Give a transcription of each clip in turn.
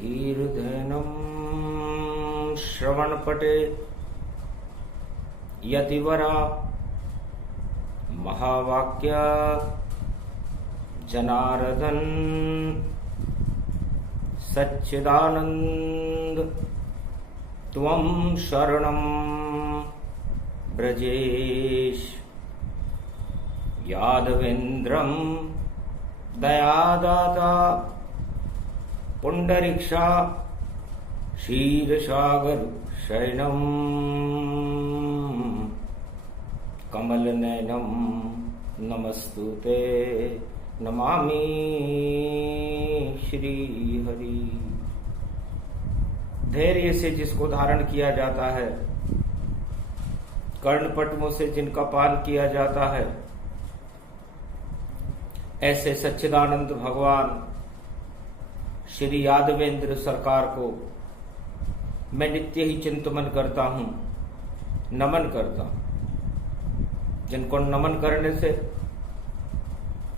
धीर्धैनं श्रवणपटे यतिवरा महावाक्य जनार्दन सच्चिदानंद त्वं शरणं ब्रजेश यादवेन्द्रं दयादाता पुंडरीक्षा क्षीरसागर शयनम कमलनयनम नमस्तुते नमामि श्री हरि। धैर्य से जिसको धारण किया जाता है, कर्णपटुओं से जिनका पान किया जाता है, ऐसे सच्चिदानंद भगवान श्री यादवेंद्र सरकार को मैं नित्य ही चिंतन करता हूं, नमन करता हूं। जिनको नमन करने से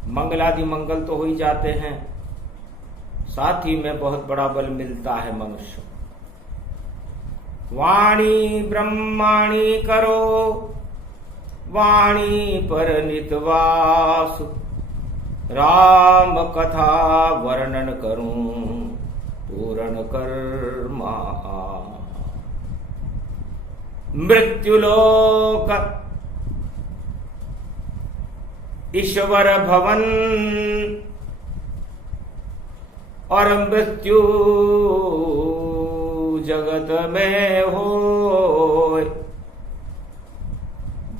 मंगलादि मंगल तो हो ही जाते हैं, साथ ही में बहुत बड़ा बल मिलता है मनुष्य। वाणी ब्रह्माणी करो वाणी पर नितवास, राम कथा वर्णन करूं पूर्ण कर्मा। मृत्युलोक ईश्वर भवन और मृत्यु जगत में हो,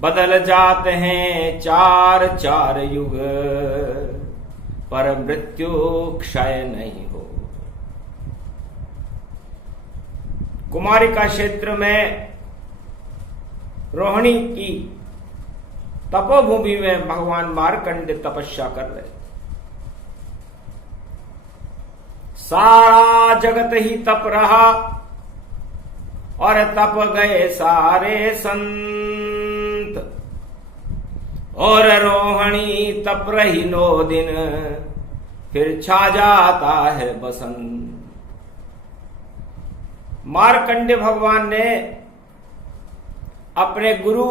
बदल जाते हैं चार चार युग, पर मृत्यु क्षय नहीं हो। कुमारिका क्षेत्र में रोहिणी की तपोभूमि में भगवान मार्कंड तपस्या कर रहे। सारा जगत ही तप रहा और तप गए सारे संत, और रोहिणी तप रही 9 दिन, फिर छा जाता है बसंत। मार्कंड भगवान ने अपने गुरु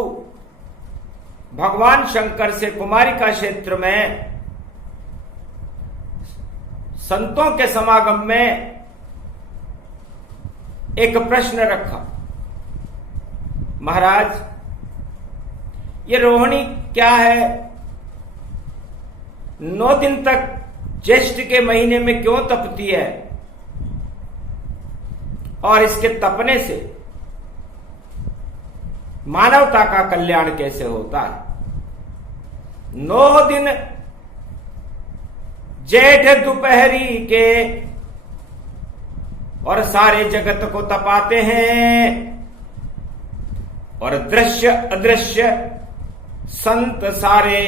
भगवान शंकर से कुमारिका क्षेत्र में संतों के समागम में एक प्रश्न रखा। महाराज, ये रोहिणी क्या है? 9 दिन तक ज्येष्ठ के महीने में क्यों तपती है, और इसके तपने से मानवता का कल्याण कैसे होता है? 9 दिन जेठ दोपहरी के और सारे जगत को तपाते हैं, और दृश्य अदृश्य संत सारे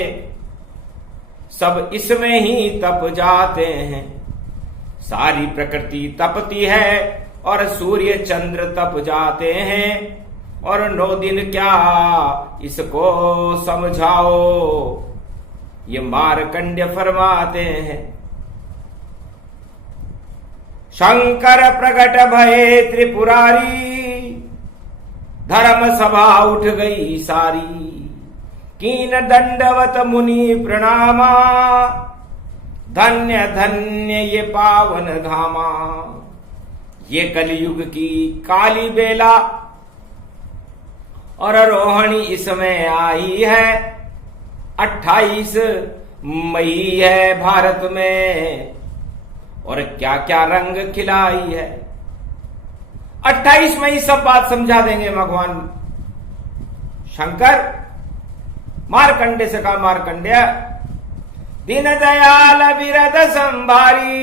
सब इसमें ही तप जाते हैं। सारी प्रकृति तपती है और सूर्य चंद्र तप जाते हैं, और 9 दिन क्या इसको समझाओ, ये मार्कंड्य फरमाते हैं। शंकर प्रकट भये त्रिपुरारी, धर्म सभा उठ गई सारी, कीन दंडवत मुनि प्रणामा, धन्य धन्य ये पावन धामा। ये कलयुग की काली बेला और रोहिणी इसमें आई है। 28 मई है भारत में, और क्या क्या रंग खिलाई है। 28 मई सब बात समझा देंगे भगवान शंकर। मार्कंडे से कहा, मार्कंड्य दीन दयाल विरद संभारी,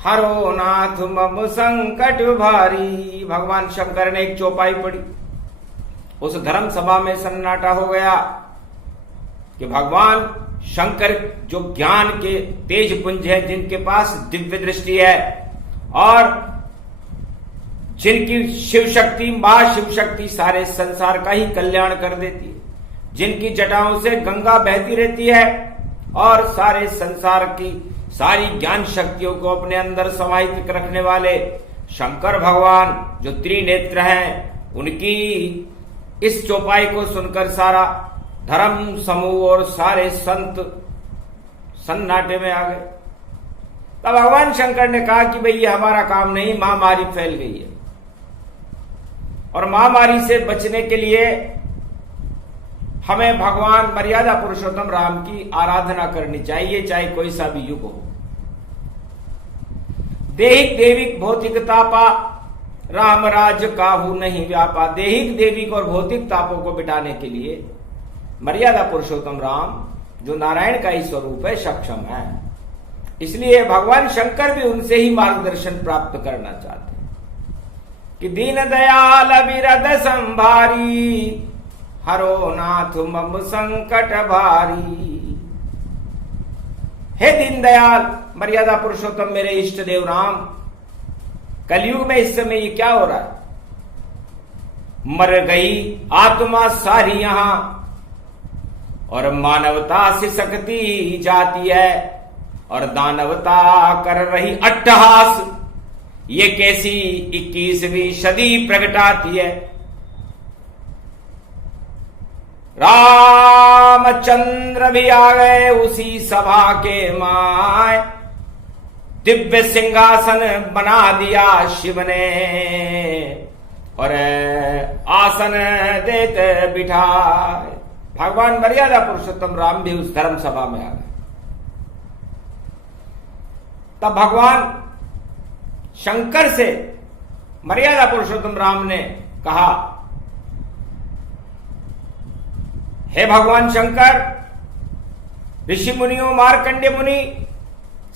हरो नाथ मम संकट भारी। भगवान शंकर ने एक चौपाई पढ़ी, उस धर्म सभा में सन्नाटा हो गया कि भगवान शंकर जो ज्ञान के तेज पुंज है, जिनके पास दिव्य दृष्टि है, और जिनकी शिव शक्ति, महाशिव शक्ति सारे संसार का ही कल्याण कर देती है, जिनकी जटाओं से गंगा बहती रहती है और सारे संसार की सारी ज्ञान शक्तियों को अपने अंदर समाहित रखने वाले शंकर भगवान जो त्रिनेत्र हैं, उनकी इस चौपाई को सुनकर सारा धर्म समूह और सारे संत सन्नाटे में आ गए। तब भगवान शंकर ने कहा कि भाई ये हमारा काम नहीं, महामारी फैल गई है और महामारी से बचने के लिए हमें भगवान मर्यादा पुरुषोत्तम राम की आराधना करनी चाहिए, चाहे कोई सा भी युग हो। देहिक देविक भौतिक तापा राम राज काहू नहीं व्यापा। देहिक देविक और भौतिक तापों को मिटाने के लिए मर्यादा पुरुषोत्तम राम जो नारायण का ही स्वरूप है सक्षम है। इसलिए भगवान शंकर भी उनसे ही मार्गदर्शन प्राप्त करना चाहते हैं कि दीन दयाल विरद संभारी हरो नाथ मम संकट भारी। हे दीन दयाल मर्यादा पुरुषोत्तम मेरे इष्ट देव राम, कलयुग में इस समय ये क्या हो रहा है? मर गई आत्मा सारी यहां और मानवता से सकती जाती है और दानवता कर रही अट्टहास। ये कैसी 21वीं सदी प्रगटाती है। रामचंद्र भी आ गए उसी सभा के माय, दिव्य सिंहासन बना दिया शिव ने और आसन देते बिठाए। भगवान मर्यादा पुरुषोत्तम राम भी उस धर्म सभा में आ गए। तब भगवान शंकर से मर्यादा पुरुषोत्तम राम ने कहा, हे भगवान शंकर, ऋषि मुनियों, मार्कंडेय मुनि,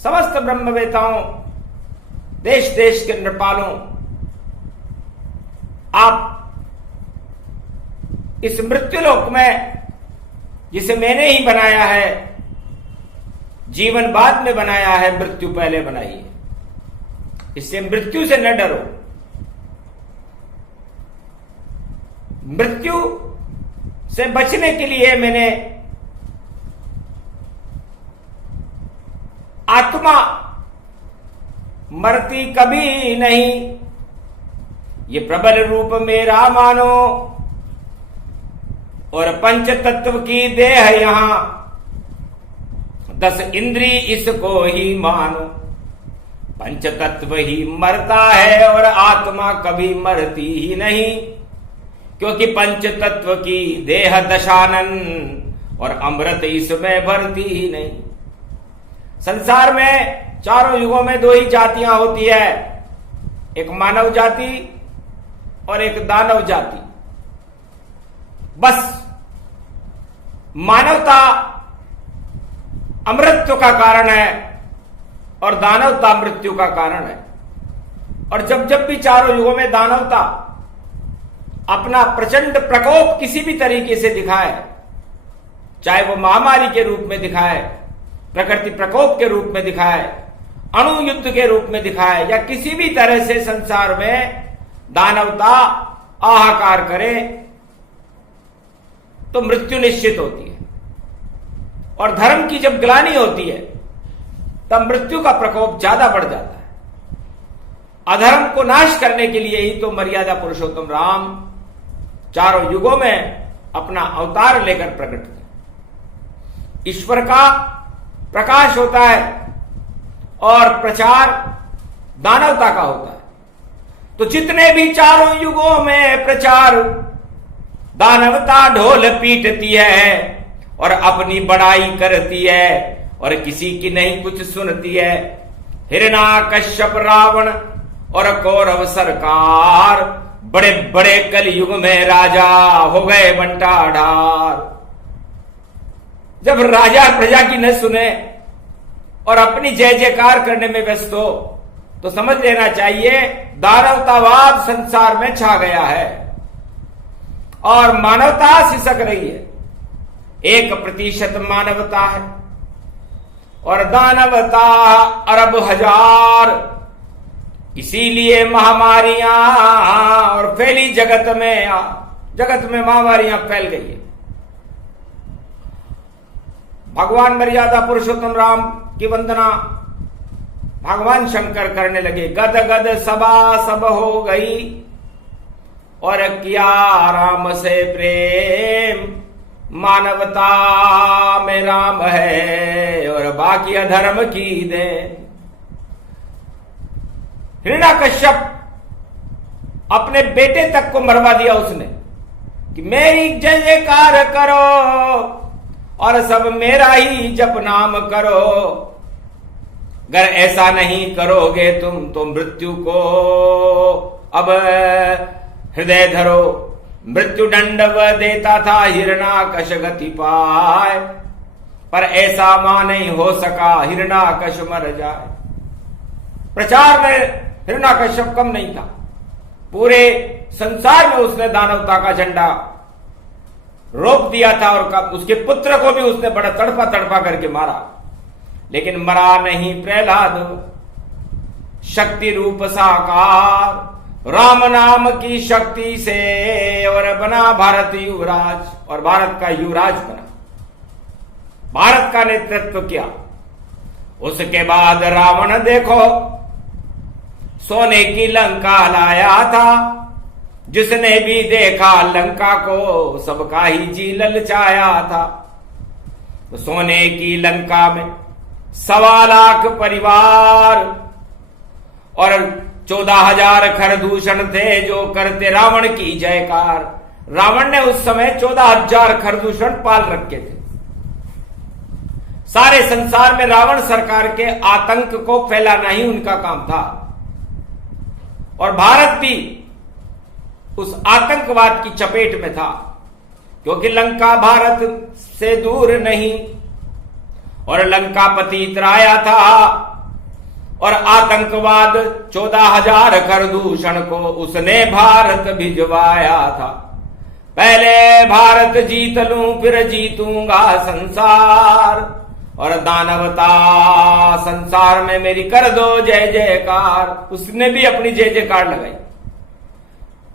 समस्त ब्रह्मवेताओं, देश देश के नृपालों, आप इस मृत्युलोक में जिसे मैंने ही बनाया है, जीवन बाद में बनाया है, मृत्यु पहले बनाई है, इससे मृत्यु से न डरो। मृत्यु से बचने के लिए मैंने आत्मा मरती कभी नहीं, ये प्रबल रूप मेरा मानो और पंच तत्व की देह यहां 10 इंद्री इसको ही मानो। पंच तत्व ही मरता है और आत्मा कभी मरती ही नहीं, क्योंकि पंच तत्व की देह दशानन और अमृत इसमें भरती ही नहीं। संसार में चारों युगों में 2 ही जातियां होती है, एक मानव जाति और एक दानव जाति। बस मानवता अमृत्व का कारण है और दानवता मृत्यु का कारण है। और जब जब भी चारों युगों में दानवता अपना प्रचंड प्रकोप किसी भी तरीके से दिखाए, चाहे वो महामारी के रूप में दिखाए, प्रकृति प्रकोप के रूप में दिखाए, अणु युद्ध के रूप में दिखाए, या किसी भी तरह से संसार में दानवता हाहाकार करे, तो मृत्यु निश्चित होती है। और धर्म की जब ग्लानि होती है तब मृत्यु का प्रकोप ज्यादा बढ़ जाता है। अधर्म को नाश करने के लिए ही तो मर्यादा पुरुषोत्तम राम चारों युगों में अपना अवतार लेकर प्रकट हुए। ईश्वर का प्रकाश होता है और प्रचार दानवता का होता है। तो जितने भी चारों युगों में प्रचार दानवता ढोल पीटती है और अपनी बड़ाई करती है और किसी की नहीं कुछ सुनती है। हिरण्याकश्यप रावण और कौरव सरकार बड़े बड़े कलयुग में राजा हो गए बंटाढार। जब राजा प्रजा की न सुने और अपनी जय जयकार करने में व्यस्त हो तो समझ लेना चाहिए दानवतावाद संसार में छा गया है और मानवता सिसक रही है। 1% मानवता है और दानवता अरब हजार। इसीलिए महामारियां और फैली जगत में महामारियां फैल गई है। भगवान मर्यादा पुरुषोत्तम राम की वंदना भगवान शंकर करने लगे। गद गद सभा सब हो गई और किया राम से प्रेम, मानवता में राम है और बाकी अधर्म की दे। हिरण्याकश्यप अपने बेटे तक को मरवा दिया उसने कि मेरी जय जयकार करो और सब मेरा ही जप नाम करो। अगर ऐसा नहीं करोगे तुम तो मृत्यु को अब हृदय धरो। मृत्यु दंडव देता था हिरण्याकश गति पाए, पर ऐसा मां नहीं हो सका हिरण्याकश मर जाए। प्रचार में हिरण्याकश्यप कम नहीं था, पूरे संसार में उसने दानवता का झंडा रोक दिया था और उसके पुत्र को भी उसने बड़ा तड़पा तड़पा करके मारा, लेकिन मरा नहीं प्रहलाद। शक्ति रूप साकार राम नाम की शक्ति से और बना भारत युवराज और भारत का युवराज बना, भारत का नेतृत्व किया। उसके बाद रावण देखो सोने की लंका लाया था, जिसने भी देखा लंका को सबका ही जी ललचाया था। तो सोने की लंका में 1.25 लाख परिवार और 14,000 खरदूषण थे जो करते रावण की जयकार। रावण ने उस समय 14,000 खरदूषण पाल रखे थे। सारे संसार में रावण सरकार के आतंक को फैलाना ही उनका काम था और भारत भी उस आतंकवाद की चपेट में था, क्योंकि लंका भारत से दूर नहीं और लंका पति इतराया था और आतंकवाद 14,000 खरदूषण को उसने भारत भिजवाया था। पहले भारत जीत लूं फिर जीतूंगा संसार और दानवता संसार में मेरी कर दो जय जयकार। उसने भी अपनी जय जयकार लगाई।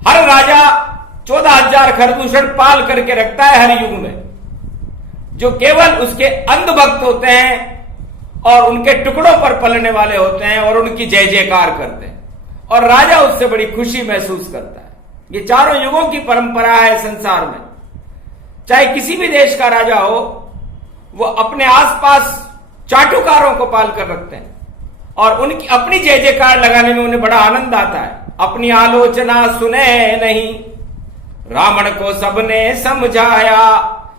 हर राजा 14,000 खरदूषण पाल करके रखता है हर युग में, जो केवल उसके अंधभक्त होते हैं और उनके टुकड़ों पर पलने वाले होते हैं और उनकी जय जयकार करते हैं और राजा उससे बड़ी खुशी महसूस करता है। ये चारों युगों की परंपरा है संसार में। चाहे किसी भी देश का राजा हो, वो अपने आसपास चाटुकारों को पाल कर रखते हैं और उनकी अपनी जय जयकार लगाने में उन्हें बड़ा आनंद आता है। अपनी आलोचना सुने नहीं, रावण को सबने समझाया,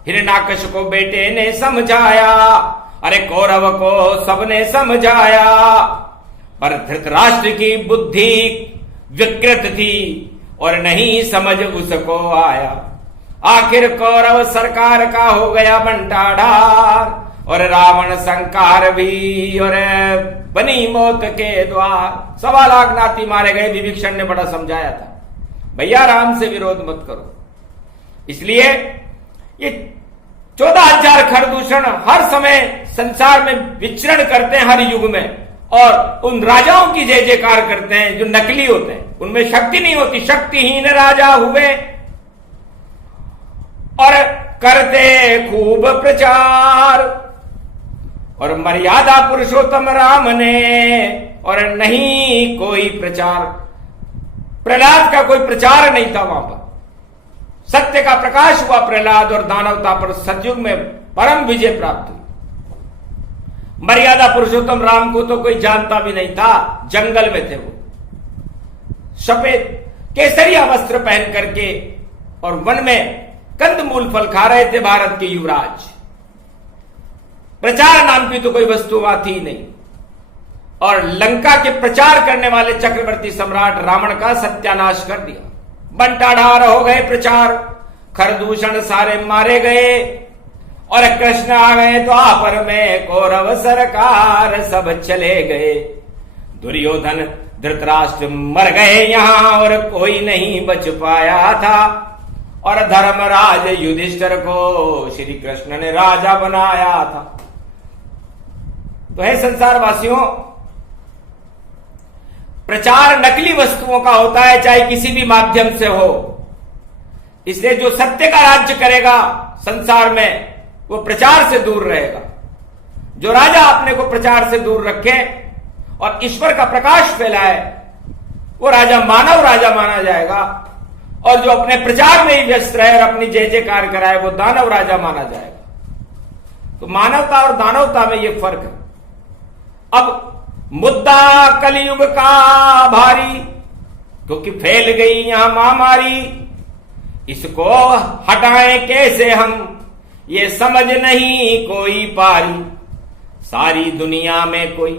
हिरण्याकश को बेटे ने समझाया, अरे कौरव को सबने समझाया, पर धृतराष्ट्र की बुद्धि विकृत थी और नहीं समझ उसको आया। आखिर कौरव सरकार का हो गया बंटाढार और रावण संकार भी और बनी मौत के द्वार। 1.25 लाख नाती मारे गए। विभीषण ने बड़ा समझाया था, भैया राम से विरोध मत करो। इसलिए ये 14,000 खरदूषण हर समय संसार में विचरण करते हैं हर युग में और उन राजाओं की जय जयकार करते हैं जो नकली होते हैं, उनमें शक्ति नहीं होती। शक्तिहीन राजा हुए और करते खूब प्रचार और मर्यादा पुरुषोत्तम राम ने और नहीं कोई प्रचार। प्रहलाद का कोई प्रचार नहीं था वहां पर। सत्य का प्रकाश हुआ प्रहलाद और दानवता पर सतयुग में परम विजय प्राप्त हुई। मर्यादा पुरुषोत्तम राम को तो कोई जानता भी नहीं था, जंगल में थे वो, सफेद केसरिया वस्त्र पहन करके और वन में कंदमूल फल खा रहे थे भारत के युवराज। प्रचार नाम की तो कोई वस्तु वहां थी नहीं और लंका के प्रचार करने वाले चक्रवर्ती सम्राट रावण का सत्यानाश कर दिया। बंटाढार हो गए प्रचार, खरदूषण सारे मारे गए और कृष्ण आ गए द्वापर में, कौरव सरकार सब चले गए। दुर्योधन धृतराष्ट्र मर गए यहां और कोई नहीं बच पाया था और धर्मराज युधिष्ठिर को श्री कृष्ण ने राजा बनाया था। तो है संसार वासियों, प्रचार नकली वस्तुओं का होता है, चाहे किसी भी माध्यम से हो। इसलिए जो सत्य का राज्य करेगा संसार में वो प्रचार से दूर रहेगा। जो राजा अपने को प्रचार से दूर रखे और ईश्वर का प्रकाश फैलाए, वो राजा मानव राजा माना जाएगा। और जो अपने प्रचार में ही व्यस्त रहे और अपनी जय जयकार कराए, वो दानव राजा माना जाएगा। तो मानवता और दानवता में ये फर्क है। अब मुद्दा कलयुग का भारी, क्योंकि फैल गई यहां महामारी, इसको हटाएं कैसे हम, ये समझ नहीं कोई पारी। सारी दुनिया में कोई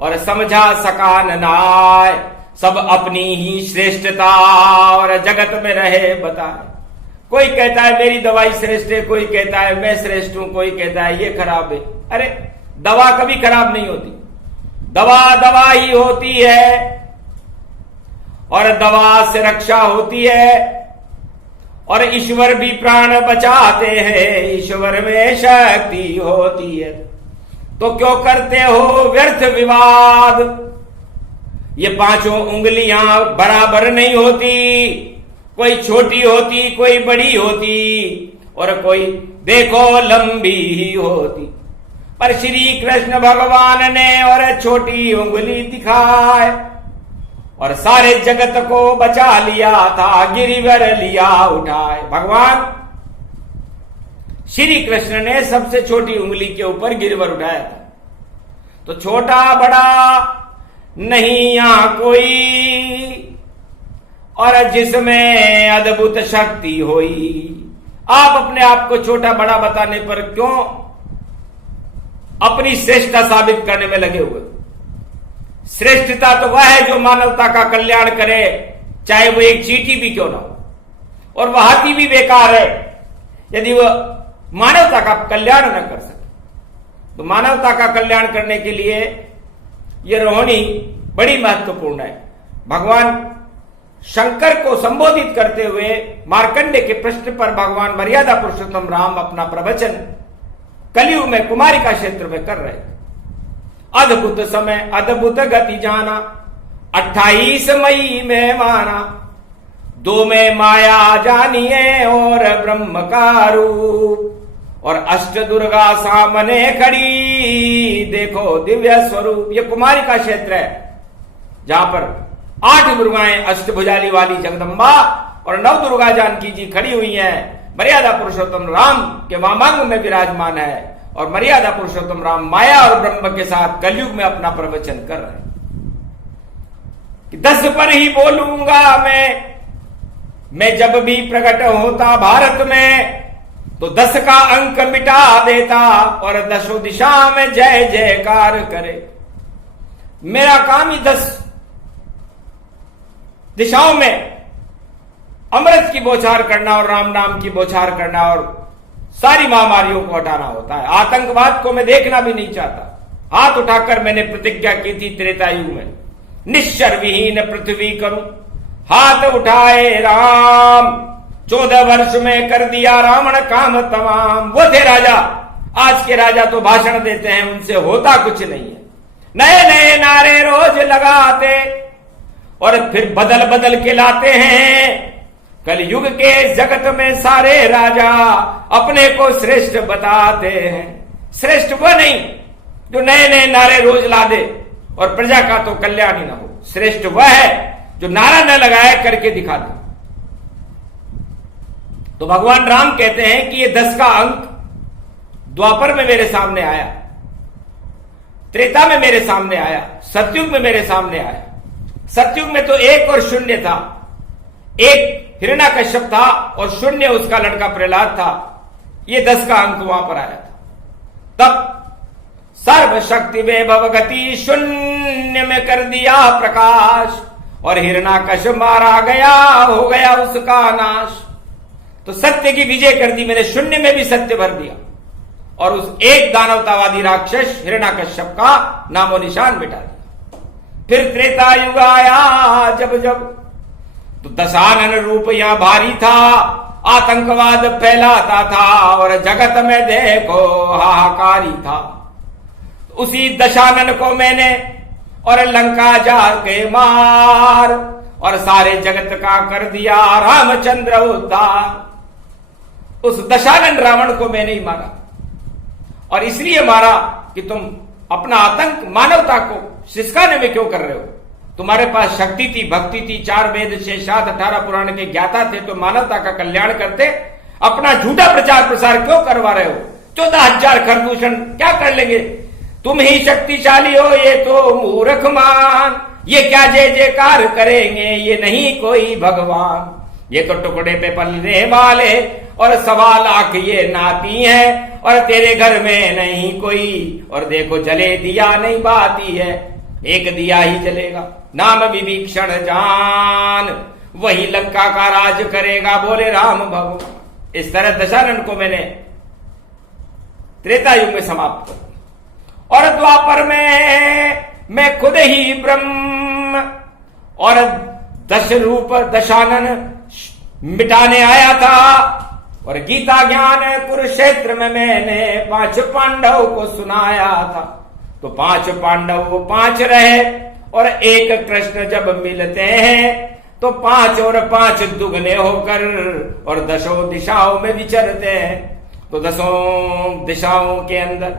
और समझा सका न नाय, सब अपनी ही श्रेष्ठता और जगत में रहे बताए। कोई कहता है मेरी दवाई श्रेष्ठ है, कोई कहता है मैं श्रेष्ठ हूं, कोई कहता है ये खराब है। अरे दवा कभी खराब नहीं होती, दवा दवा ही होती है और दवा से रक्षा होती है। और ईश्वर भी प्राण बचाते हैं, ईश्वर में शक्ति होती है। तो क्यों करते हो व्यर्थ विवाद, ये पांचों उंगलियां बराबर नहीं होती, कोई छोटी होती कोई बड़ी होती और कोई देखो लंबी ही होती। पर श्री कृष्ण भगवान ने और छोटी उंगली दिखाए और सारे जगत को बचा लिया था, गिरिवर लिया उठाए। भगवान श्री कृष्ण ने सबसे छोटी उंगली के ऊपर गिरिवर उठाया था। तो छोटा बड़ा नहीं यहां कोई, और जिसमें अद्भुत शक्ति होई। आप अपने आप को छोटा बड़ा बताने पर क्यों अपनी श्रेष्ठता साबित करने में लगे हुए? श्रेष्ठता तो वह है जो मानवता का कल्याण करे, चाहे वो एक चींटी भी क्यों ना हो। और वह हाथी भी बेकार है यदि वह मानवता का कल्याण न कर सके। तो मानवता का कल्याण करने के लिए यह रोहिणी बड़ी महत्वपूर्ण है। भगवान शंकर को संबोधित करते हुए मार्कंडे के प्रश्न पर भगवान मर्यादा पुरुषोत्तम राम अपना प्रवचन कलयुग में कुमारिका क्षेत्र में कर रहे थे। अद्भुत समय अद्भुत गति जाना, 28 मई में माना, 2 में माया जानिए और ब्रह्म का रूप, और अष्ट दुर्गा सामने खड़ी देखो दिव्य स्वरूप। ये कुमारिका क्षेत्र है जहां पर 8 दुर्गाएं अष्टभुजाली वाली जगदम्बा और 9 दुर्गा जानकी जी खड़ी हुई हैं। मर्यादा पुरुषोत्तम राम के वामांग में विराजमान है और मर्यादा पुरुषोत्तम राम माया और ब्रह्म के साथ कलयुग में अपना प्रवचन कर रहे हैं कि 10 पर ही बोलूंगा मैं जब भी प्रकट होता भारत में तो 10 का अंक मिटा देता और 10 दिशा में जय जयकार करे। मेरा काम ही 10 दिशाओं में अमृत की बौछार करना और राम नाम की बौछार करना और सारी महामारियों को हटाना होता है। आतंकवाद को मैं देखना भी नहीं चाहता। हाथ उठाकर मैंने प्रतिज्ञा की थी त्रेता युग में, निश्चर विहीन पृथ्वी करूं। हाथ उठाए राम, 14 वर्ष में कर दिया रावण काम तमाम। वो थे राजा, आज के राजा तो भाषण देते हैं, उनसे होता कुछ नहीं है। नए नए नारे रोज लगाते और फिर बदल बदल के लाते हैं। कलयुग के जगत में सारे राजा अपने को श्रेष्ठ बताते हैं। श्रेष्ठ वो नहीं जो नए नए नारे रोज ला दे और प्रजा का तो कल्याण ही ना हो। श्रेष्ठ वह है जो नारा न लगाए करके दिखा दे। तो भगवान राम कहते हैं कि ये 10 का अंक द्वापर में मेरे सामने आया, त्रेता में मेरे सामने आया, सतयुग में मेरे सामने आया। सतयुग में तो 1 और 0 था। 1 हिरण्यकश्यप था और 0 उसका लड़का प्रहलाद था। ये 10 का अंक वहां पर आया था। तब सर्वशक्ति वैभव गति 0 में कर दिया प्रकाश और हिरण्यकश्यप मारा गया, हो गया उसका नाश। तो सत्य की विजय कर दी मैंने, 0 में भी सत्य भर दिया और उस एक दानवतावादी राक्षस हिरण्यकश्यप का नामो निशान मिटा दिया। फिर त्रेता युग आया जब तो दशानन रूप यहां भारी था, आतंकवाद फैलाता था और जगत में देखो हाहाकारी था। तो उसी दशानन को मैंने और लंका जाके मार और सारे जगत का कर दिया रामचंद्र उद्धार। उस दशानन रावण को मैंने ही मारा और इसलिए मारा कि तुम अपना आतंक मानवता को सिसकाने में क्यों कर रहे हो। तुम्हारे पास शक्ति थी, भक्ति थी, 4 वेद 6 शास्त्र 18 पुराण के ज्ञाता थे, तो मानवता का कल्याण करते। अपना झूठा प्रचार प्रसार क्यों करवा रहे हो। 14,000 खरदूषण क्या कर लेंगे। तुम ही शक्तिशाली हो, ये तो मूर्ख मान, ये क्या जय जयकार करेंगे, ये नहीं कोई भगवान। ये तो टुकड़े पे पलने वाले और 1.25 लाख ये नाती हैं, और तेरे घर में नहीं कोई, और देखो जले दिया नहीं बाती है, एक दिया ही जलेगा, नाम विभीषण जान, वही लंका का राज करेगा, बोले राम भगवान। इस तरह दशानन को मैंने त्रेता युग में समाप्त कर दिया, और द्वापर में मैं खुद ही ब्रह्म, और 10 रूप दशानन मिटाने आया था। और गीता ज्ञान कुरुक्षेत्र में मैंने 5 पांडव को सुनाया था। तो 5 पांडव वो 5 रहे, और एक कृष्ण जब मिलते हैं तो 5 और 5 दुगने होकर और 10 दिशाओं में विचरते हैं। तो 10 दिशाओं के अंदर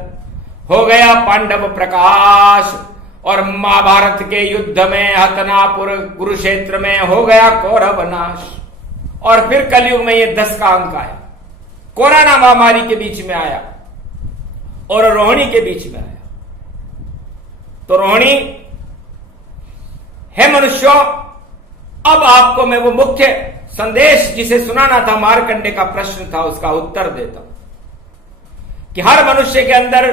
हो गया पांडव प्रकाश, और महाभारत के युद्ध में हतनापुर कुरुक्षेत्र में हो गया कौरव नाश। और फिर कलयुग में ये 10 का अंक आया, कोरोना महामारी के बीच में आया और रोहिणी के बीच में आया। तो रोहिणी है मनुष्यों, अब आपको मैं वो मुख्य संदेश जिसे सुनाना था, मार्कंडे का प्रश्न था, उसका उत्तर देता हूं कि हर मनुष्य के अंदर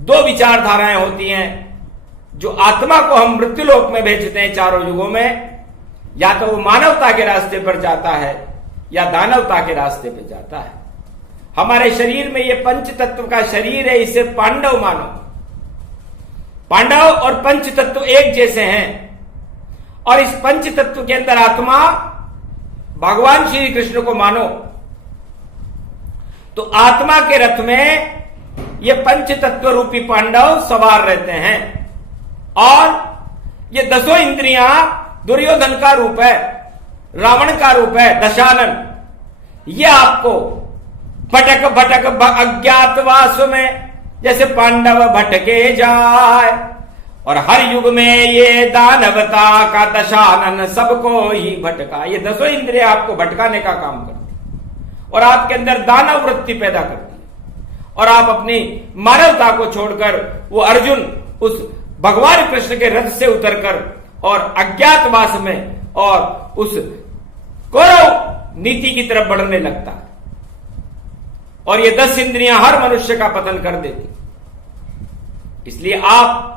2 विचारधाराएं होती हैं। जो आत्मा को हम मृत्युलोक में भेजते हैं 4 युगों में, या तो वो मानवता के रास्ते पर जाता है या दानवता के रास्ते पर जाता है। हमारे शरीर में ये पंच तत्व का शरीर है, इसे पांडव मानो। पांडव और पंच तत्व एक जैसे हैं, और इस पंच तत्व के अंदर आत्मा भगवान श्री कृष्ण को मानो। तो आत्मा के रथ में ये पंच तत्व रूपी पांडव सवार रहते हैं, और ये 10 इंद्रियां दुर्योधन का रूप है, रावण का रूप है, दशानन। ये आपको भटक भटक अज्ञातवास में जैसे पांडव भटके जाए, और हर युग में ये दानवता का दशानन सबको ही भटका। ये 10 इंद्रियां आपको भटकाने का काम करती है और आपके अंदर दानव वृत्ति पैदा करती है, और आप अपनी मानवता को छोड़कर वो अर्जुन उस भगवान कृष्ण के रथ से उतरकर और अज्ञातवास में और उस कौरव नीति की तरफ बढ़ने लगता है। और ये 10 इंद्रियां हर मनुष्य का पतन कर देती। इसलिए आप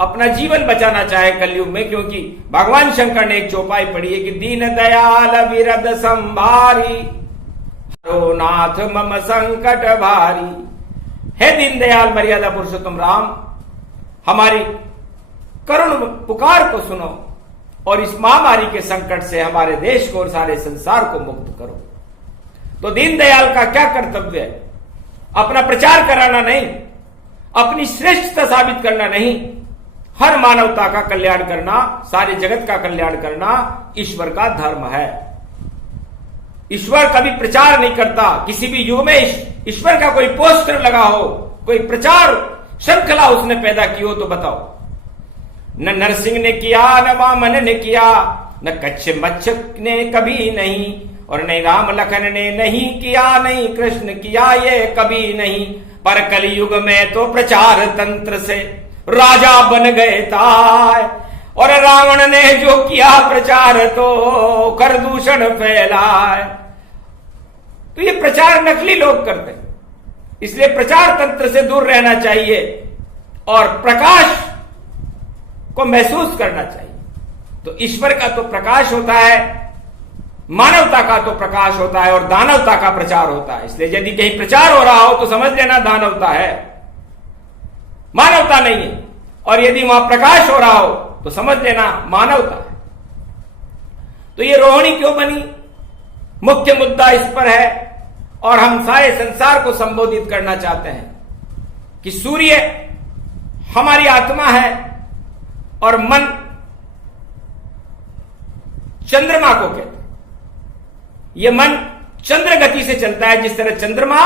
अपना जीवन बचाना चाहे कलयुग में, क्योंकि भगवान शंकर ने एक चौपाई पढ़ी है कि दीन दयाल विरद संभारी, हरो नाथ मम संकट भारी। हे दीन दयाल मर्यादा पुरुषोत्तम राम, हमारी करुण पुकार को सुनो और इस महामारी के संकट से हमारे देश को और सारे संसार को मुक्त करो। तो दीनदयाल का क्या कर्तव्य है? अपना प्रचार कराना नहीं, अपनी श्रेष्ठता साबित करना नहीं, हर मानवता का कल्याण करना, सारे जगत का कल्याण करना ईश्वर का धर्म है। ईश्वर कभी प्रचार नहीं करता। किसी भी युग में ईश्वर का कोई पोस्टर लगा हो, कोई प्रचार श्रृंखला उसने पैदा की हो तो बताओ। न नरसिंह ने किया, न वामन ने किया, न कच्छ मच्छ ने कभी नहीं, और नहीं राम लखन ने नहीं किया, नहीं कृष्ण किया, ये कभी नहीं। पर कलयुग में तो प्रचार तंत्र से राजा बन गए ताय, और रावण ने जो किया प्रचार तो कर दूषण फैलाए। तो ये प्रचार नकली लोग करते हैं, इसलिए प्रचार तंत्र से दूर रहना चाहिए और प्रकाश को महसूस करना चाहिए। तो ईश्वर का तो प्रकाश होता है, मानवता का तो प्रकाश होता है, और दानवता का प्रचार होता है। इसलिए यदि कहीं प्रचार हो रहा हो तो समझ लेना दानवता है, मानवता नहीं है। और यदि वहां प्रकाश हो रहा हो तो समझ लेना मानवता है। तो ये रोहिणी क्यों बनी, मुख्य मुद्दा इस पर है। और हम सारे संसार को संबोधित करना चाहते हैं कि सूर्य हमारी आत्मा है और मन चंद्रमा को कहते हैं। यह मन चंद्र गति से चलता है, जिस तरह चंद्रमा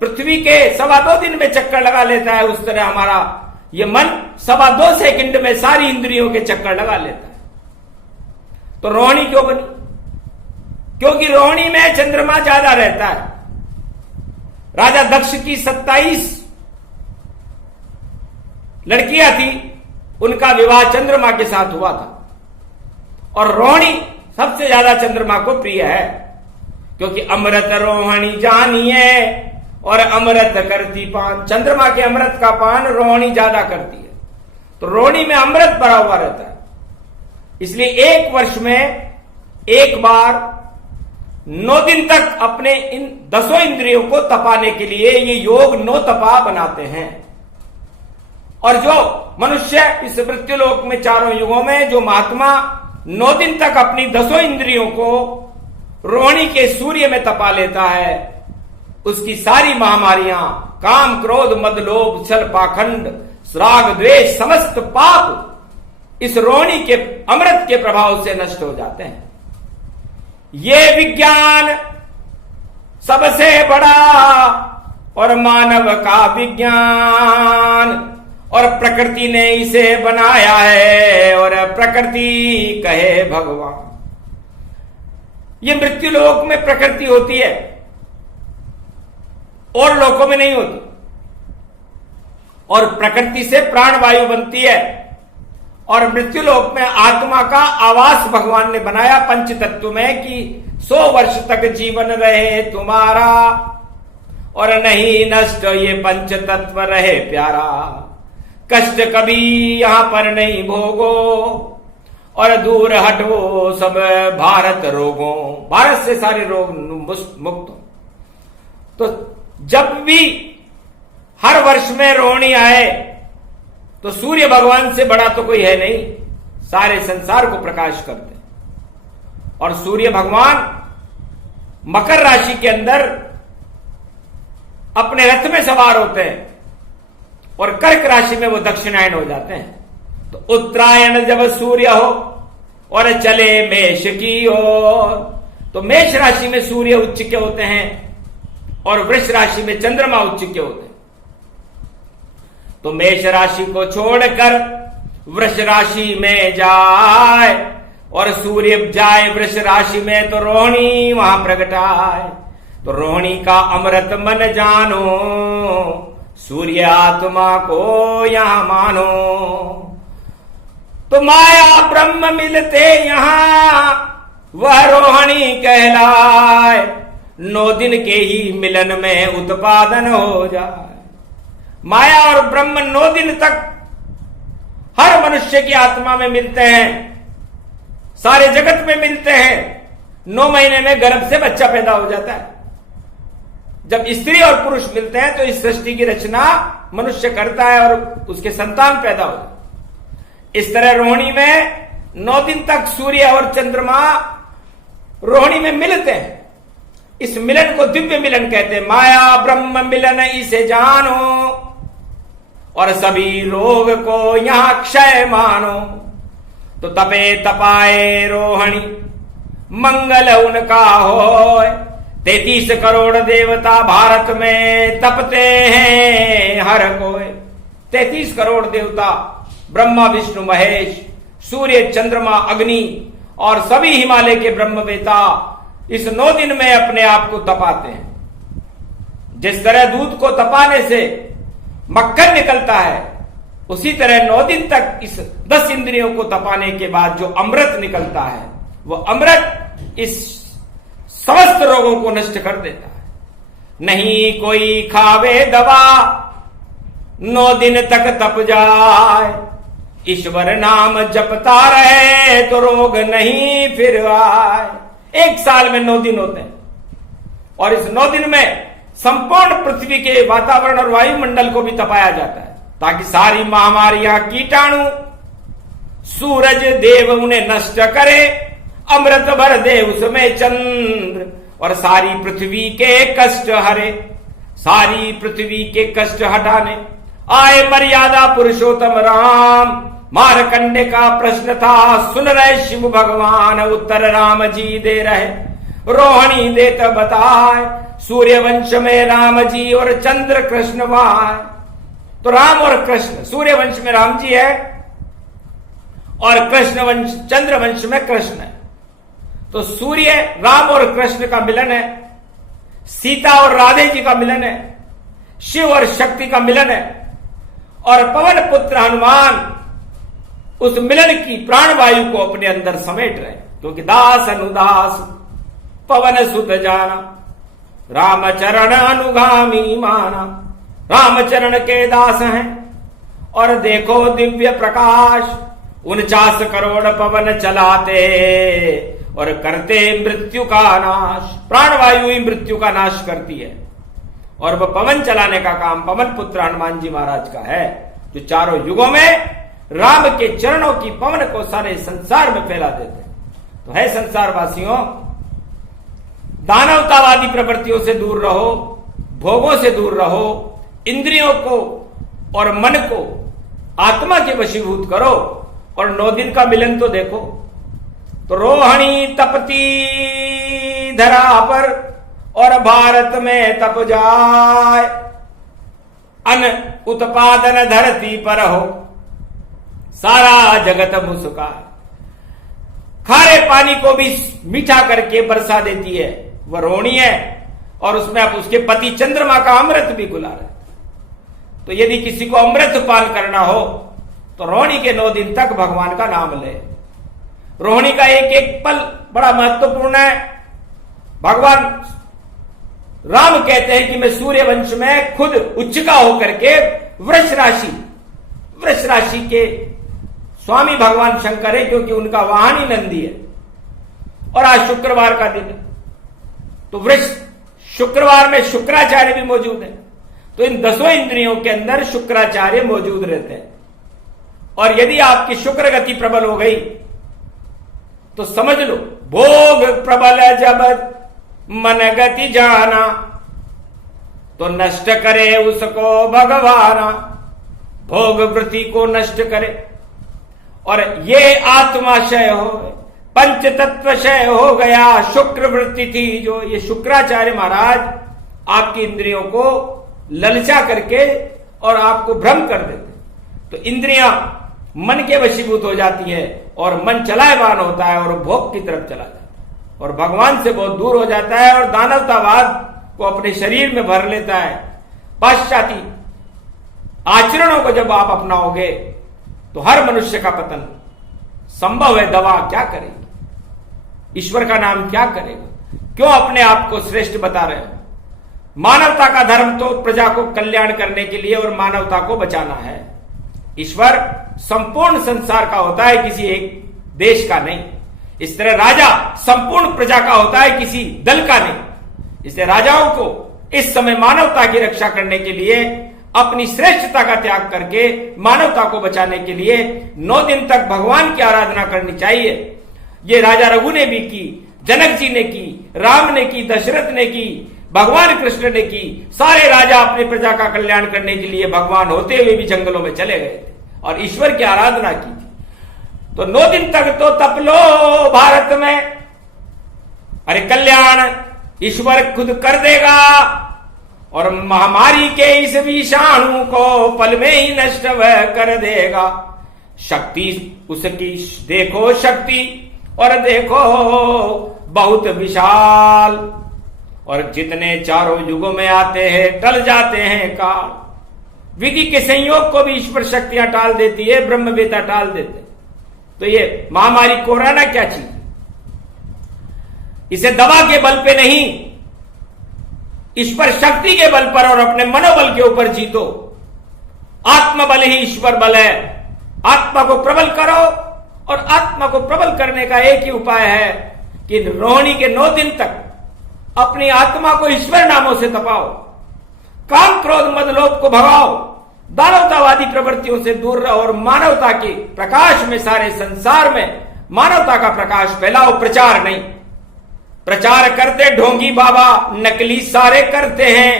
पृथ्वी के 2.25 दिन में चक्कर लगा लेता है, उस तरह हमारा ये मन 2.25 सेकंड में सारी इंद्रियों के चक्कर लगा लेता है। तो रोहिणी क्यों बनी? क्योंकि रोहिणी में चंद्रमा ज्यादा रहता है। राजा दक्ष की 27 लड़कियां थी, उनका विवाह चंद्रमा के साथ हुआ था, और रोहिणी सबसे ज्यादा चंद्रमा को प्रिय है, क्योंकि अमृत रोहिणी जानिए और अमृत करती पान। चंद्रमा के अमृत का पान रोहिणी ज्यादा करती है, तो रोहिणी में अमृत भरा हुआ रहता है। इसलिए एक वर्ष में एक बार 9 दिन तक अपने इन 10 इंद्रियों को तपाने के लिए ये योग 9 तपा बनाते हैं। और जो मनुष्य इस मृत्युलोक में चारों युगों में जो महात्मा 9 दिन तक अपनी 10 इंद्रियों को रोहिणी के सूर्य में तपा लेता है, उसकी सारी महामारियां, काम, क्रोध, मद, लोभ, छल, पाखंड, राग, द्वेष, समस्त पाप इस रोहिणी के अमृत के प्रभाव से नष्ट हो जाते हैं। ये विज्ञान सबसे बड़ा और मानव का विज्ञान, और प्रकृति ने इसे बनाया है, और प्रकृति कहे भगवान। ये मृत्युलोक में प्रकृति होती है, और लोकों में नहीं होती। और प्रकृति से प्राणवायु बनती है, और मृत्युलोक में आत्मा का आवास भगवान ने बनाया पंचतत्व में कि 100 वर्ष तक जीवन रहे तुम्हारा, और नहीं नष्ट ये पंचतत्व रहे प्यारा। कष्ट कभी यहां पर नहीं भोगो, और दूर हटो सब भारत रोगों। भारत से सारे रोग मुक्त हो। तो जब भी हर वर्ष में रोहिणी आए तो सूर्य भगवान से बड़ा तो कोई है नहीं, सारे संसार को प्रकाश करते। और सूर्य भगवान मकर राशि के अंदर अपने रथ में सवार होते हैं, और कर्क राशि में वो दक्षिणायन हो जाते हैं। तो उत्तरायण जब सूर्य हो और चले मेष की ओर, तो मेष राशि में सूर्य उच्च के होते हैं, और वृष राशि में चंद्रमा उच्च के होते हैं। तो मेष राशि को छोड़कर वृष राशि में जाए, और सूर्य जाए वृष राशि में, तो रोहिणी वहां प्रकट आए। तो रोहिणी का अमृत मन जानो, सूर्य आत्मा को यहां मानो। तो माया ब्रह्म मिलते यहां वह रोहिणी कहलाए, 9 दिन के ही मिलन में उत्पादन हो जाए। माया और ब्रह्म 9 दिन तक हर मनुष्य की आत्मा में मिलते हैं, सारे जगत में मिलते हैं। 9 महीने में गर्भ से बच्चा पैदा हो जाता है। जब स्त्री और पुरुष मिलते हैं तो इस सृष्टि की रचना मनुष्य करता है और उसके संतान पैदा होता है। इस तरह रोहिणी में 9 दिन तक सूर्य और चंद्रमा रोहिणी में मिलते हैं। इस मिलन को दिव्य मिलन कहते हैं। माया ब्रह्म मिलन इसे जानो, और सभी रोग को यहां क्षय मानो। तो तपे तपाए रोहिणी मंगल उनका हो, 33 करोड़ देवता भारत में तपते हैं हर कोई। 33 करोड़ देवता, ब्रह्मा विष्णु महेश, सूर्य चंद्रमा अग्नि और सभी हिमालय के ब्रह्मवेता इस 9 दिन में अपने आप को तपाते हैं। जिस तरह दूध को तपाने से मक्खन निकलता है, उसी तरह 9 दिन तक इस 10 इंद्रियों को तपाने के बाद जो अमृत निकलता है, वो अमृत इस समस्त रोगों को नष्ट कर देता है। नहीं कोई खावे दवा, 9 दिन तक तप जाए, ईश्वर नाम जपता रहे तो रोग नहीं फिर आए। 1 साल में 9 दिन होते हैं, और इस 9 दिन में संपूर्ण पृथ्वी के वातावरण और वायुमंडल को भी तपाया जाता है, ताकि सारी महामारियां, कीटाणु, सूरज देव उन्हें नष्ट करे, अमृत भर दे उसमें चंद्र, और सारी पृथ्वी के कष्ट हरे। सारी पृथ्वी के कष्ट हटाने आए मर्यादा पुरुषोत्तम राम। मारकंडे का प्रश्न था, सुन रहे शिव भगवान, उत्तर राम जी दे रहे। रोहिणी देत बताए, सूर्य वंश में राम जी और चंद्र कृष्ण वाय। तो राम और कृष्ण, सूर्य वंश में राम जी है और कृष्ण वंश, चंद्र वंश में कृष्ण है। तो सूर्य, राम और कृष्ण का मिलन है, सीता और राधे जी का मिलन है, शिव और शक्ति का मिलन है, और पवन पुत्र हनुमान उस मिलन की प्राणवायु को अपने अंदर समेट रहे, क्योंकि दास अनुदास पवन सुत जाना, रामचरण अनुगामी माना। रामचरण के दास हैं और देखो दिव्य प्रकाश, 49 करोड़ पवन चलाते और करते मृत्यु का नाश। प्राणवायु ही मृत्यु का नाश करती है और वह पवन चलाने का काम पवन पुत्र हनुमान जी महाराज का है, जो चारों युगों में राम के चरणों की पवन को सारे संसार में फैला देते हैं। तो है संसार वासियों, दानवतावादी प्रवृत्तियों से दूर रहो, भोगों से दूर रहो, इंद्रियों को और मन को आत्मा के वशीभूत करो और 9 दिन का मिलन तो देखो। तो रोहिणी तपती धरा पर और भारत में तप जाए, अन्न उत्पादन धरती पर हो, सारा जगत मुस्काए। खारे पानी को भी मीठा करके बरसा देती है, वह रोहिणी है, और उसमें अब उसके पति चंद्रमा का अमृत भी घुला रहे। तो यदि किसी को अमृत पान करना हो तो रोहिणी के 9 दिन तक भगवान का नाम ले। रोहिणी का एक एक पल बड़ा महत्वपूर्ण है। भगवान राम कहते हैं कि मैं सूर्य वंश में खुद उच्चका होकर के वृष राशि के स्वामी भगवान शंकर है, क्योंकि उनका वाहन ही नंदी है। और आज शुक्रवार का दिन है, तो वृष शुक्रवार में शुक्राचार्य भी मौजूद है। तो इन 10 इंद्रियों के अंदर शुक्राचार्य मौजूद रहते हैं। और यदि आपकी शुक्र गति प्रबल हो गई तो समझ लो, भोग प्रबल जब मन गति जाना, तो नष्ट करे उसको भगवाना। भोग वृत्ति को नष्ट करे और ये आत्माशय हो, पंच तत्वशय हो गया। शुक्र वृत्ति थी जो, ये शुक्राचार्य महाराज आपकी इंद्रियों को ललचा करके और आपको भ्रम कर देते। तो इंद्रियां मन के वशीभूत हो जाती है और मन चलायमान होता है और भोग की तरफ चला जाता है और भगवान से बहुत दूर हो जाता है और दानवतावाद को अपने शरीर में भर लेता है। पाश्चात्य आचरणों को जब आप अपनाओगे तो हर मनुष्य का पतन संभव है। दवा क्या करेगी, ईश्वर का नाम क्या करेगा? क्यों अपने आप को श्रेष्ठ बता रहे हो? मानवता का धर्म तो प्रजा को कल्याण करने के लिए और मानवता को बचाना है। ईश्वर संपूर्ण संसार का होता है, किसी एक देश का नहीं। इस तरह राजा संपूर्ण प्रजा का होता है, किसी दल का नहीं। इसलिए राजाओं को इस समय मानवता की रक्षा करने के लिए, अपनी श्रेष्ठता का त्याग करके मानवता को बचाने के लिए 9 दिन तक भगवान की आराधना करनी चाहिए। ये राजा रघु ने भी की, जनक जी ने की, राम ने की, दशरथ ने की, भगवान कृष्ण ने की। सारे राजा अपने प्रजा का कल्याण करने के लिए भगवान होते हुए भी जंगलों में चले गए थे और ईश्वर की आराधना की थी। तो 9 दिन तक तो तप लो भारत में, अरे कल्याण ईश्वर खुद कर देगा और महामारी के इस विषाणु को पल में ही नष्ट वह कर देगा। शक्ति उसकी देखो, शक्ति और देखो बहुत विशाल, और जितने चारों युगों में आते हैं टल जाते हैं काल। विधि के संयोग को भी ईश्वर शक्तियां टाल देती है, ब्रह्मवेता टाल देते। तो ये महामारी कोरोना क्या चीज, इसे दवा के बल पे नहीं, ईश्वर शक्ति के बल पर और अपने मनोबल के ऊपर जीतो। आत्मबल ही ईश्वर बल है। आत्मा को प्रबल करो, और आत्मा को प्रबल करने का एक ही उपाय है कि रोहिणी के 9 दिन तक अपनी आत्मा को ईश्वर नामों से तपाओ, काम क्रोध मद लोभ को भगाओ, दानवतावादी प्रवृत्तियों से दूर रहो और मानवता के प्रकाश में सारे संसार में मानवता का प्रकाश फैलाओ। प्रचार नहीं, प्रचार करते ढोंगी बाबा, नकली सारे करते हैं।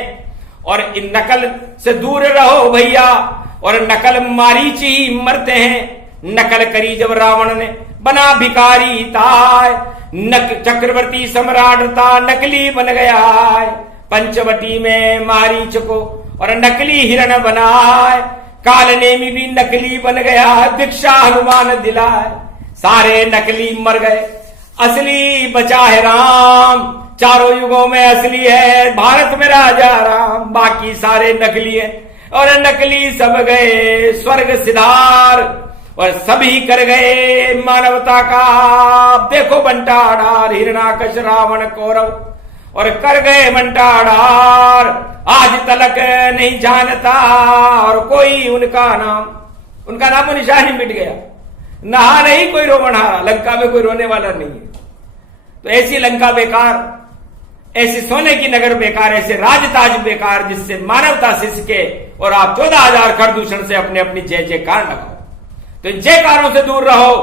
और इन नकल से दूर रहो भैया, और नकल मारीच ही मरते हैं। नकल करी जब रावण ने बना भिखारी ताय, चक्रवर्ती सम्राट था नकली बन गया है। पंचवटी में मारीच को और नकली हिरण बनाए, कालनेमी भी नकली बन गया, दीक्षा हनुमान दिलाए। सारे नकली मर गए, असली बचा है राम। चारों युगों में असली है भारत में राजा राम, बाकी सारे नकली है और नकली सब गए स्वर्ग सिधार, और सभी कर गए मानवता का देखो बंटाढार। हिरणाकश रावण कौरव और कर गए बंटाढार, आज तलक नहीं जानता और कोई उनका नाम निशान ही मिट गया। नहा नहीं कोई रोवन हारा, लंका में कोई रोने वाला नहीं है। तो ऐसी लंका बेकार, ऐसी सोने की नगर बेकार, ऐसे राजताज बेकार जिससे मानवता सिसके और आप 14,000 खरदूषण से अपने अपनी जय जयकार लगाओ। तो इन जयकारों से दूर रहो।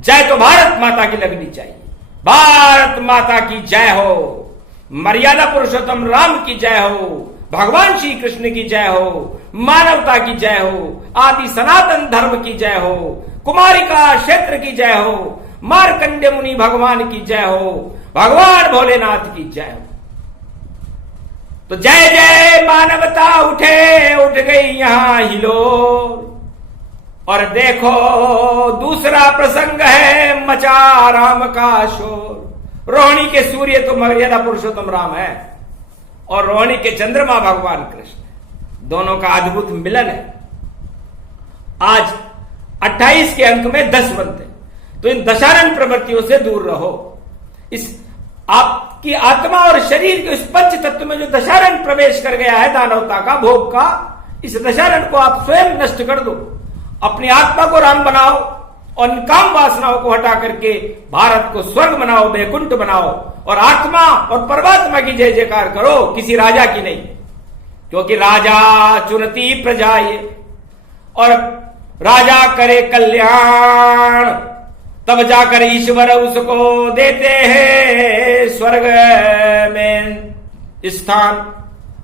जय तो भारत माता की लगनी चाहिए। भारत माता की जय हो, मर्यादा पुरुषोत्तम राम की जय हो, भगवान श्री कृष्ण की जय हो, मानवता की जय हो, आदि सनातन धर्म की जय हो, कुमारिका क्षेत्र की जय हो, मार्कंडे मुनि भगवान की जय हो, भगवान भोलेनाथ की जय हो। तो जय जय मानवता उठ गई यहां हिलोर। और देखो दूसरा प्रसंग है मचा राम का शोर। रोहिणी के सूर्य तो मर्यादा पुरुषोत्तम राम है और रोहिणी के चंद्रमा भगवान कृष्ण, दोनों का अद्भुत मिलन है। आज 28 के अंक में 10 बनते, तो इन दशानन प्रवृत्तियों से दूर रहो। इस आपकी आत्मा और शरीर के इस पंच तत्व में जो दशानन प्रवेश कर गया है दानवता का, भोग का, इस दशानन को आप स्वयं नष्ट कर दो। अपनी आत्मा को राम बनाओ और काम वासनाओं को हटा करके भारत को स्वर्ग बनाओ, वैकुंठ बनाओ और आत्मा और परमात्मा की जय जयकार करो, किसी राजा की नहीं। क्योंकि राजा चुनती प्रजा ये, और राजा करे कल्याण तब जाकर ईश्वर उसको देते हैं स्वर्ग में स्थान।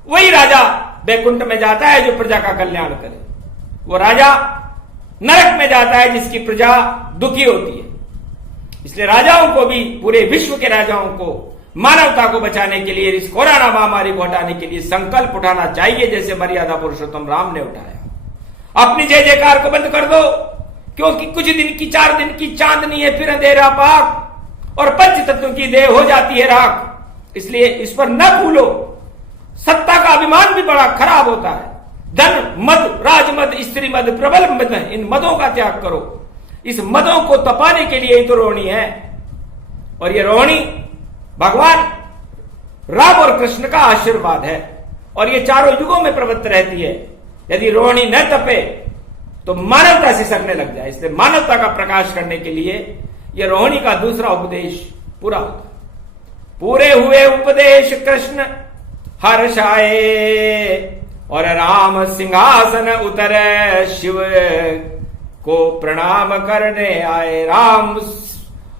वही राजा वैकुंठ में जाता है जो प्रजा का कल्याण करे। वो राजा नरक में जाता है जिसकी प्रजा दुखी होती है। इसलिए राजाओं को भी, पूरे विश्व के राजाओं को मानवता को बचाने के लिए, इस कोरोना महामारी को हटाने के लिए संकल्प उठाना चाहिए, जैसे मर्यादा पुरुषोत्तम राम ने उठाया। अपनी जय जयकार को बंद कर दो, क्योंकि कुछ दिन की, 4 दिन की चांदनी है, फिर अंधेरा पाक और पंच तत्व की देह हो जाती है राख। इसलिए इस पर न भूलो। सत्ता का अभिमान भी बड़ा खराब होता है। धन मद, राजमद, स्त्री मद, प्रबल मद, इन मदों का त्याग करो। इस मदों को तपाने के लिए ही तो रोहिणी है। और ये रोहिणी भगवान राम और कृष्ण का आशीर्वाद है और ये चारों युगों में प्रवृत्त रहती है। यदि रोहिणी न तपे तो मानवता सिसकने लग जाए। इसलिए मानवता का प्रकाश करने के लिए यह रोहिणी का दूसरा उपदेश पूरा होता है। पूरे हुए उपदेश कृष्ण हर्षाए और राम सिंहासन उतरे, शिव को प्रणाम करने आए। राम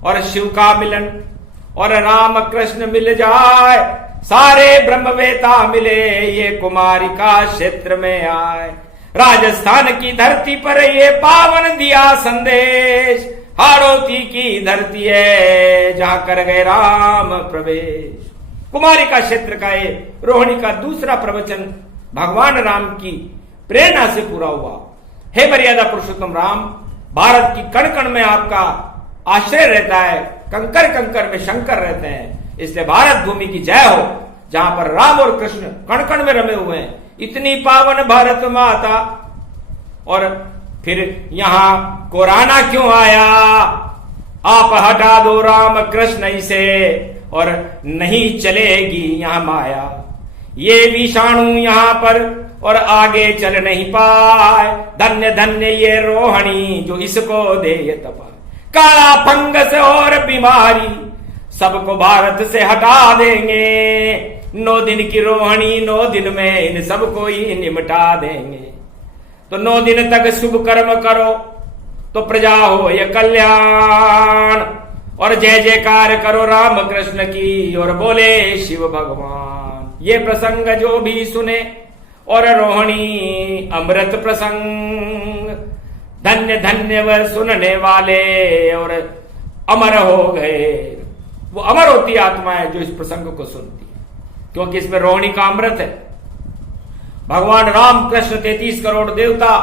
और शिव का मिलन और राम कृष्ण मिल जाए, सारे ब्रह्मवेता मिले, ये कुमारिका क्षेत्र में आए। राजस्थान की धरती पर ये पावन दिया संदेश, हाड़ौती की धरती है जहां कर गए राम प्रवेश। कुमारिका क्षेत्र का ये रोहिणी का दूसरा प्रवचन भगवान राम की प्रेरणा से पूरा हुआ। हे मर्यादा पुरुषोत्तम राम, भारत की कण कण में आपका आश्रय रहता है, कंकर कंकर में शंकर रहते हैं। इसलिए भारत भूमि की जय हो, जहां पर राम और कृष्ण कण कण में रमे हुए हैं। इतनी पावन भारत माता, और फिर यहां कोरोना क्यों आया? आप हटा दो राम कृष्ण इसे और नहीं चलेगी यहां माया। ये विषाणु यहां पर और आगे चल नहीं पाए। धन्य धन्य ये रोहिणी जो इसको दे ये तपा। काला फंगस और बीमारी सबको भारत से हटा देंगे। 9 दिन की रोहिणी 9 दिन में इन सबको ही निमटा देंगे। तो 9 दिन तक शुभ कर्म करो तो प्रजा हो ये कल्याण, और जय जयकार करो राम कृष्ण की और बोले शिव भगवान। ये प्रसंग जो भी सुने और रोहिणी अमृत प्रसंग, धन्य धन्य वह सुनने वाले और अमर हो गए। वो अमर होती आत्मा है जो इस प्रसंग को सुनती है, क्योंकि इसमें रोहिणी का अमृत है। भगवान राम कृष्ण 33 करोड़ देवता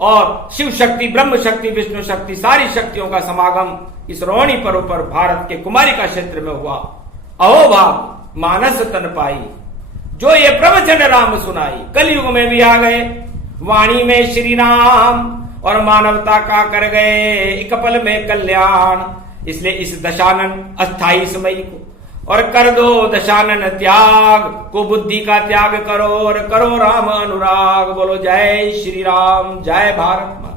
और शिव शक्ति, ब्रह्म शक्ति, विष्णु शक्ति, सारी शक्तियों का समागम इस रोहिणी पर्व पर भारत के कुमारिका क्षेत्र में हुआ। अहो भाव मानस तन पाई, जो ये प्रवचन राम सुनाई। कलयुग में भी आ गए, वाणी में श्री राम और मानवता का कर गए एक पल में कल्याण। इसलिए इस दशानन 28 मई को और कर दो दशानन त्याग को, बुद्धि का त्याग करो और करो राम अनुराग। बोलो जय श्री राम, जय भारत माता।